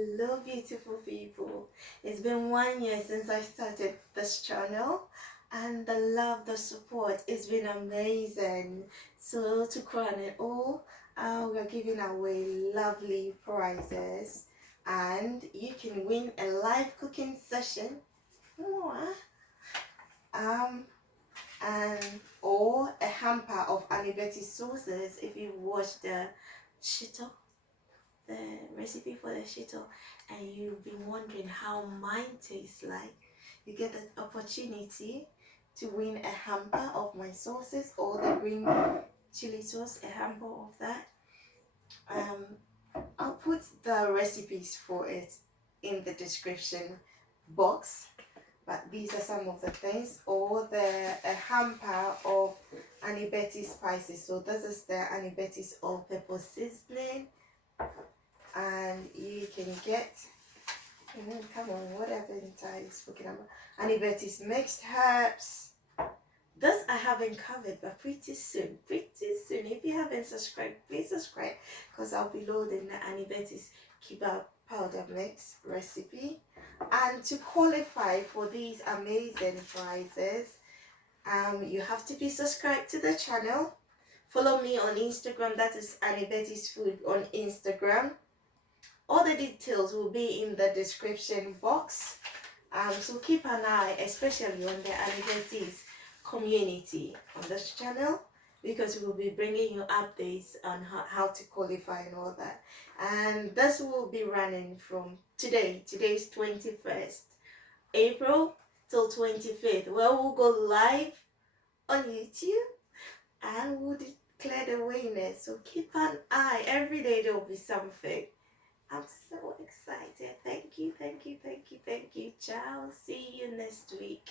Hello, beautiful people. It's been 1 year since I started this channel, and the love, the support, it's been amazing. So, to crown it all, we're giving away lovely prizes, and you can win a live cooking session. Mwah. Um, and or a hamper of AnneBetty sauces if you've watched the shito, the recipe for the shito, and you've been wondering how mine tastes like. You get the opportunity to win a hamper of my sauces, or the green chili sauce, a hamper of that. I'll put the recipes for it in the description box, but these are some of the things. Or a hamper of AnneBetty spices. So this is the AnneBetty's all-purpose seasoning, and you can get, come on, whatever entire is spoken about, AnneBetty's mixed herbs. This I haven't covered, but pretty soon, if you haven't subscribed, please subscribe, because I'll be loading the AnneBetty's Kebab powder mix recipe. And to qualify for these amazing prizes, you have to be subscribed to the channel. Follow me on Instagram, that is AnneBetty's Food on Instagram. All the details will be in the description box. So keep an eye, especially on the AnneBetty's community on this channel, because we'll be bringing you updates on how to qualify and all that. And this will be running from today's 21st April till 25th, where we'll go live on YouTube and we'll declare the winners. So keep an eye. Every day there will be something. I'm so excited. Thank you. Ciao. See you next week.